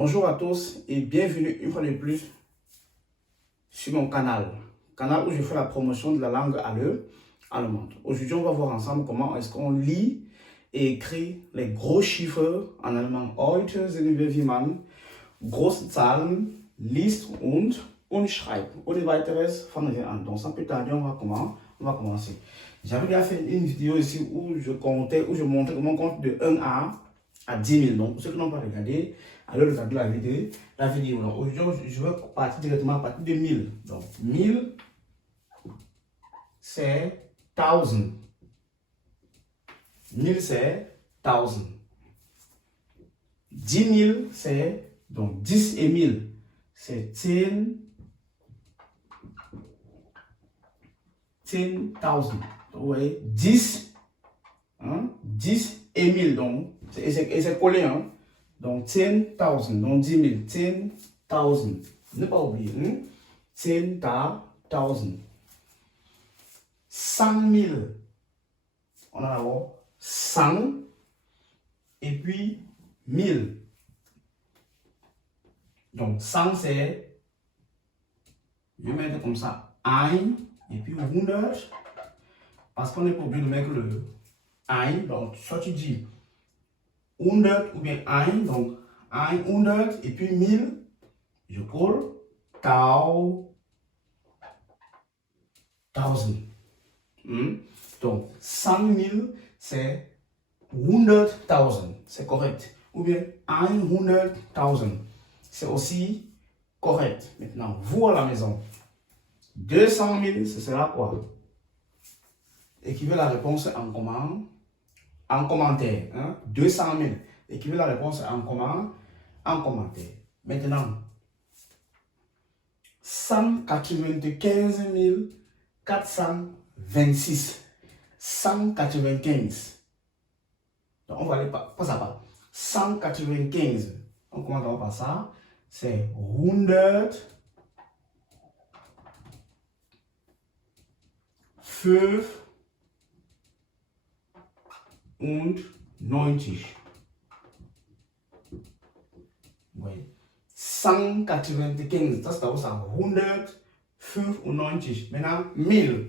Bonjour à tous et bienvenue une fois de plus sur mon canal où je fais la promotion de la langue allemande. Aujourd'hui, on va voir ensemble comment est-ce qu'on lit et écrit les gros chiffres en allemand. Heute sehen wir, wie man große Zahlen liest und schreibt. Ohne weiteres, fangen wir an. Donc, sans plus tarder, on va commencer. J'avais déjà fait une vidéo ici où je montrais comment on compte de 1 à 10 000. Donc, pour ceux qui n'ont pas regardé, allez regarder la vidéo. Donc, aujourd'hui, je vais partir directement à partir de 1000. Donc, 1000, c'est 1000. 1000, c'est 1000. 10 000, c'est donc 10 et 1000. C'est 10,000. Donc, vous voyez, 10, hein, 10 et 1000. Donc, c'est collé, hein. Donc, 10,000, donc 10 000, 10,000. Ne pas oublier, hein? 10,000. 100 000. On a d'abord 100 et puis 1000. Donc, 100, c'est, je vais mettre comme ça, 1 et puis 100. Parce qu'on n'est pas obligé de mettre le 1. Donc, soit tu dis 100 ou bien 1. Donc, 100 et puis 1000. Je colle 1000. Donc, 100 000, c'est 100,000. C'est correct. Ou bien 100,000. C'est aussi correct. Maintenant, vous à la maison, 200 000, ce sera quoi? Écrivez la réponse en commentaire. Hein? 200 000. Écrivez la réponse en commentaire. Maintenant, 195 426. 195. Donc, on va aller pas à pas. 195. On commence d'abord par ça. C'est 195. Oui. 195. Ça, c'est d'abord ça. 195. Maintenant, 1000.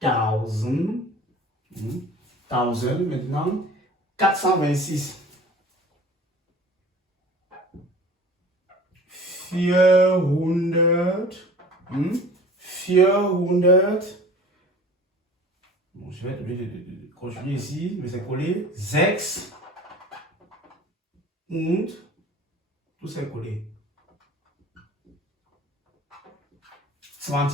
1000. 1000. Maintenant, 426. 400. 400. Bon, je vais être obligé de continuer ici, mais c'est collé. 6. Und. Tout c'est collé. 20.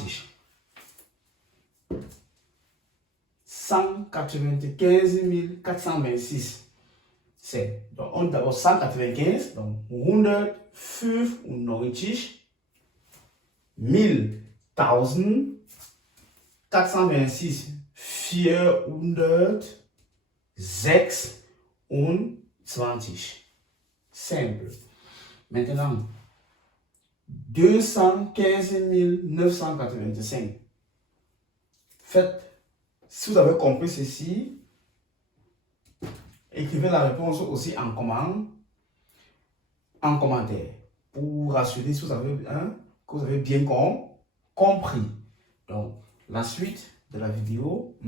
195 426. C'est donc on d'abord 195, donc 195, 1000, 426, 426. Simple. Maintenant, 215 985. Faites, si vous avez compris ceci, écrivez la réponse aussi en commentaire pour rassurer si vous avez, que vous avez bien compris. Donc, la suite de la vidéo,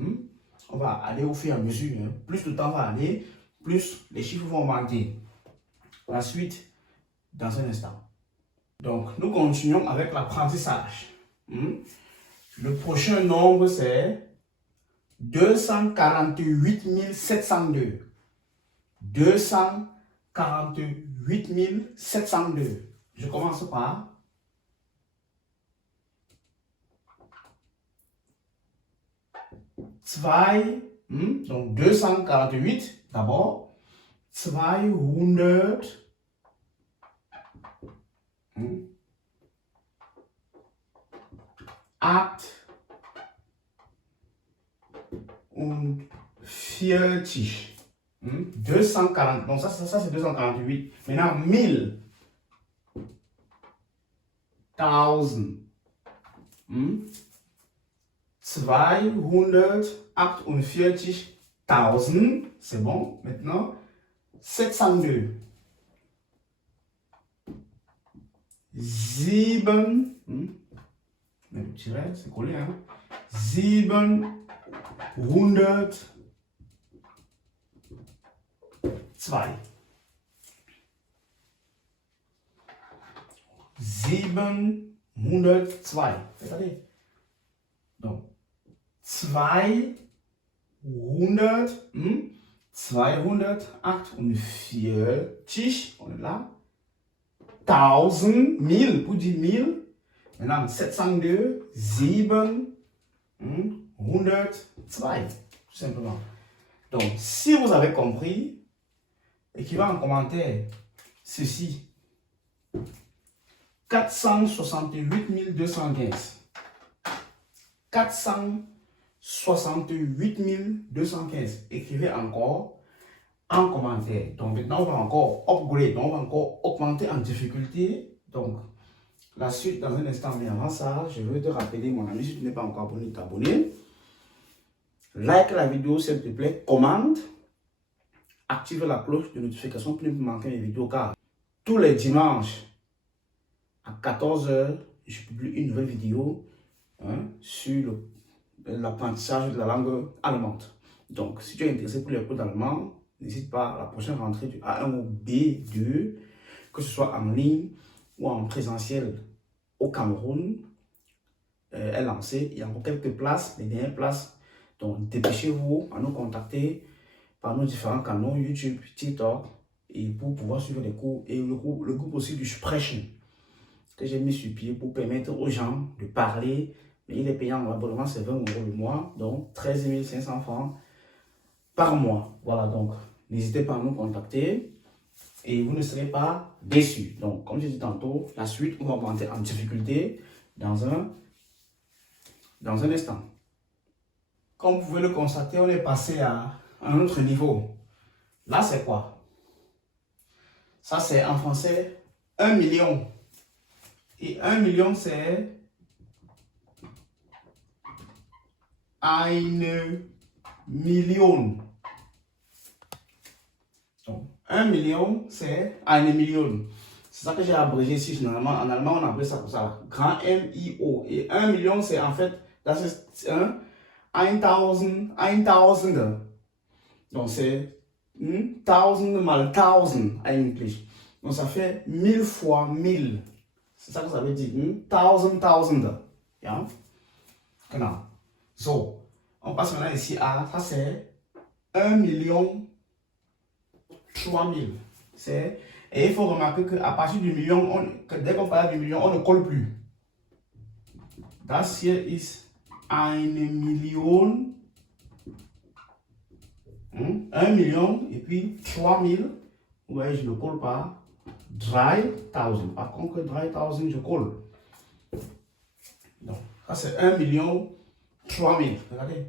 on va aller au fur et à mesure. Plus le temps va aller, plus les chiffres vont augmenter. La suite dans un instant. Donc, nous continuons avec l'apprentissage. Le prochain nombre, c'est 248 702. 248 702. Je commence par 2, donc 248 d'abord, 200, 8 und 40. 240. Donc ça c'est 248. Maintenant 1000. 1000. 248.000. C'est bon. Maintenant 702. 7, mais le tiret, c'est collé, hein? 702. 702. Regardez. Donc, 200, 248, on est là. 1000, 1000, pour dire 1000. Maintenant, 702, 702, tout simplement. Donc, si vous avez compris, écrivez en commentaire ceci. 468 215. 468 215. Écrivez encore en commentaire. Donc maintenant, on va encore upgrade, on va encore augmenter en difficulté. Donc, la suite dans un instant, mais avant ça, je veux te rappeler, mon ami, si tu n'es pas encore abonné, t'abonner. Like la vidéo, s'il te plaît, commente, active la cloche de notification pour ne pas manquer mes vidéos, car tous les dimanches, à 14 h, je publie une nouvelle vidéo sur l'apprentissage de la langue allemande. Donc, si tu es intéressé pour les cours d'allemand, n'hésite pas à la prochaine rentrée du A1 ou B2, que ce soit en ligne ou en présentiel au Cameroun, est lancée. Il y a encore quelques places, les dernières places. Donc, dépêchez-vous à nous contacter par nos différents canaux YouTube, TikTok, et pour pouvoir suivre les cours et le groupe aussi du Sprechen que j'ai mis sur pied pour permettre aux gens de parler. Mais il est payant en abonnement, c'est 20 € le mois, donc 13 500 francs par mois. Voilà, donc n'hésitez pas à nous contacter et vous ne serez pas déçus. Donc, comme je dis tantôt, la suite, on va augmenter en difficulté dans un instant. Comme vous pouvez le constater, on est passé à un autre niveau. Là, c'est quoi? Ça, c'est en français 1 million. Et 1 million, c'est 1 million. Donc, 1 million, c'est 1 million. C'est ça que j'ai abrégé ici. Généralement, en allemand, on appelle ça comme ça. Grand M-I-O. Et 1 million, c'est en fait, c'est 1000. Donc, c'est 1000 mal 1000 eigentlich. Donc, ça fait 1000 fois 1000. C'est ça que ça veut dire. 1000. Ja? Genau. So. On passe maintenant ici à, ça c'est 1 million 3000. Et il faut remarquer qu'à partir du million, dès qu'on parle du million, on ne colle plus. Das hier ist 1 million. 1 million et puis 3000. Vous voyez, je ne colle pas. 3000. Par contre, 3000, je colle. Donc, ça c'est 1 million 3000. Regardez.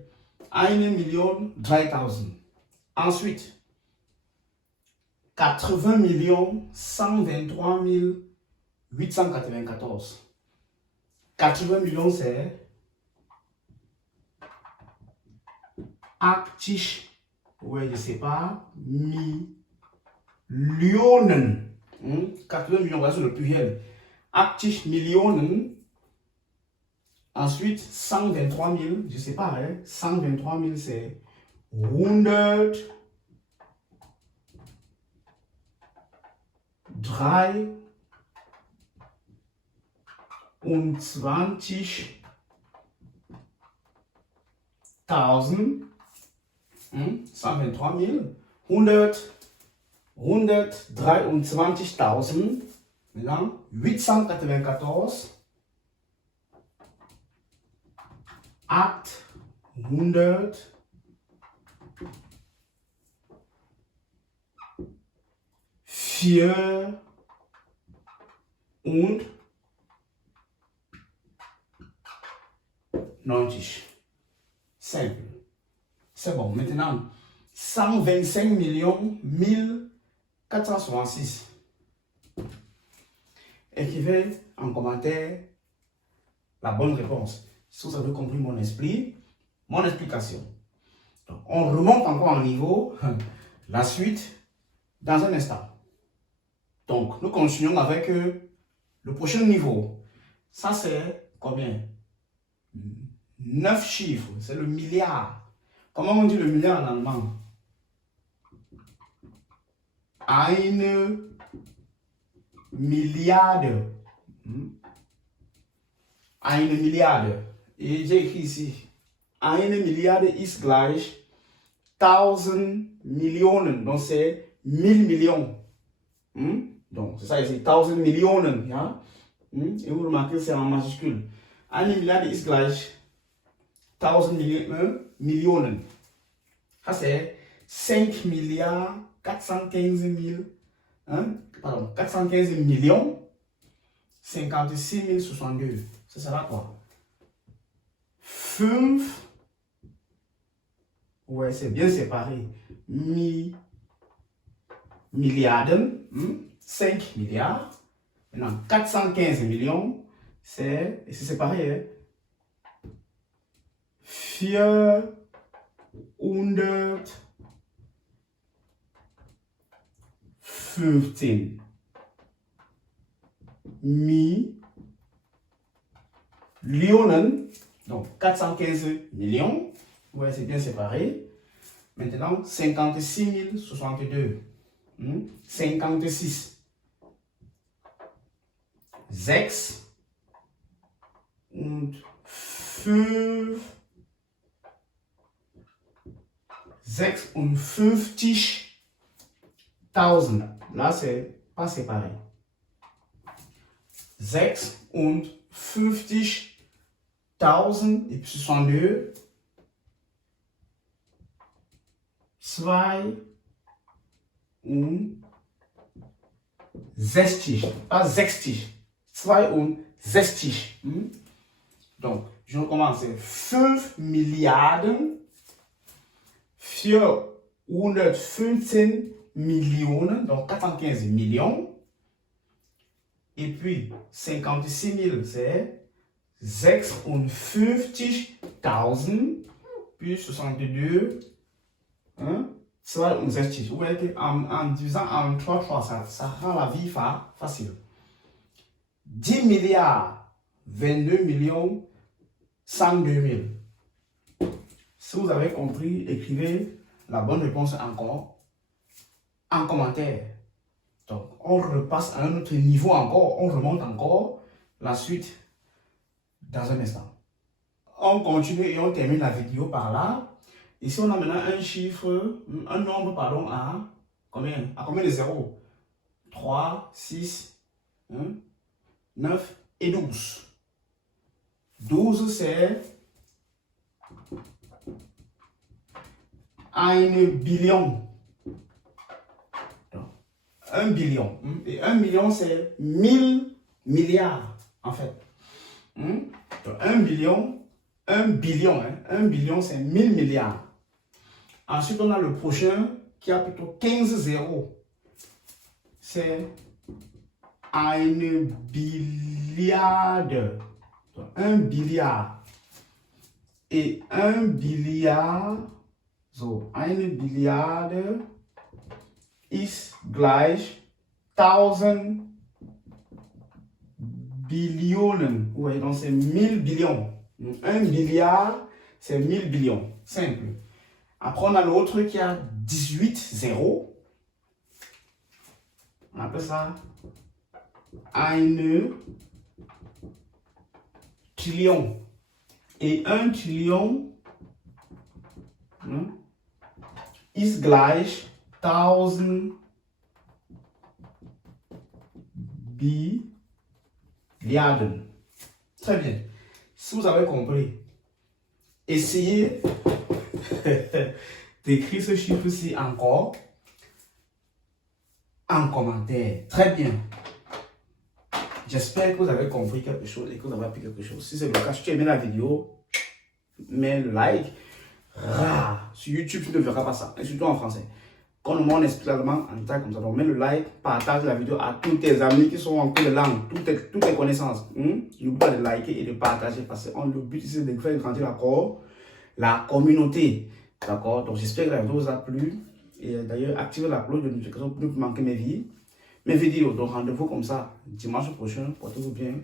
1 million 3000. Ensuite, 80 millions 123 894. 80 millions, c'est 80, ouais, je sais pas, millionen. 80 millions, voilà, c'est le pluriel. 80 millionen. Ensuite, 123 000, je sais pas, hein, 123 000, c'est 123.000. 123 000, 123.000, maintenant 894, 800, 4 und 90. Simple. C'est bon. Maintenant, 125 millions 1466. Écrivez en commentaire la bonne réponse. Si vous avez compris mon esprit, mon explication. Donc, on remonte encore en niveau. La suite dans un instant. Donc, nous continuons avec le prochain niveau. Ça, c'est combien? 9 chiffres, c'est le milliard. Comment on dit le milliard en allemand? Eine Milliarde. Eine Milliarde. Et j'ai écrit ici. Eine Milliarde ist gleich 1000 Millionen. Donc c'est 1000 millions. Donc c'est ça ici, 1000 Millionen. Ja? Et vous remarquez, c'est en majuscule. Eine Milliarde ist gleich 1000 Millionen. Ça c'est 5 milliards 415 000. Pardon, 415 millions 56 062. Ça sera quoi? 5. Ouais, c'est bien séparé. Milliarden. 5 milliards. Maintenant, 415 millions. C'est séparé. Hein? 415 Millionen. Donc 415 millions. Ouais, c'est bien séparé. Maintenant, 56 062. 56. 6 und 5. 56.000. Là, c'est pas séparé. 56.000 et puis 62. 62. Pas 60. 62. Donc, je recommence. 5 Milliarden 415 Millionen, donc 415 millions. Et puis 56 000, c'est 56.000, puis 62, 62. Vous voyez qu'en divisant en 3, ça rend la vie facile. 10 milliards, 22 millions, 102 000. Si vous avez compris, écrivez la bonne réponse encore en commentaire. Donc, on repasse à un autre niveau encore, on remonte encore la suite dans un instant. On continue et on termine la vidéo par là. Ici, on a maintenant un chiffre, un nombre, pardon, à combien? À combien de zéros? 3, 6, 9 et 12. 12, c'est 1 billion. Donc, 1 billion. Et 1 million, c'est 1000 milliards, en fait. Donc, 1 billion, 1 billion, c'est 1000 milliards. Ensuite, on a le prochain qui a plutôt 15 zéros. C'est 1 billiard. Donc, 1 billiard. Et 1 billiard. So, 1 Billiarde ist gleich 1000 Billionen. Vous voyez, donc c'est 1000 billions. 1 milliard, c'est 1000 billions. Simple. Après, on a l'autre qui a 18 zéros. On appelle ça 1 trillion. Et 1 trillion ist gleich 1000 Billiarden. Très bien. Si vous avez compris, essayez d'écrire ce chiffre-ci encore en commentaire. Très bien. J'espère que vous avez compris quelque chose et que vous avez appris quelque chose. Si c'est le cas, si tu as aimé la vidéo, mets le like. Rare. Sur YouTube, tu ne verras pas ça, et surtout en français. Quand le monde explique l'allemand en détail comme ça, donc mets le like, partage la vidéo à tous tes amis qui sont en cours de langue, toutes tes connaissances. N'oublie pas de liker et de partager parce que le but c'est de faire grandir la communauté. D'accord? Donc j'espère que la vidéo vous a plu. Et d'ailleurs, activez la cloche de notification pour ne plus manquer mes vidéos. Donc rendez-vous comme ça dimanche prochain. Portez-vous bien.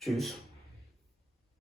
Tchuss.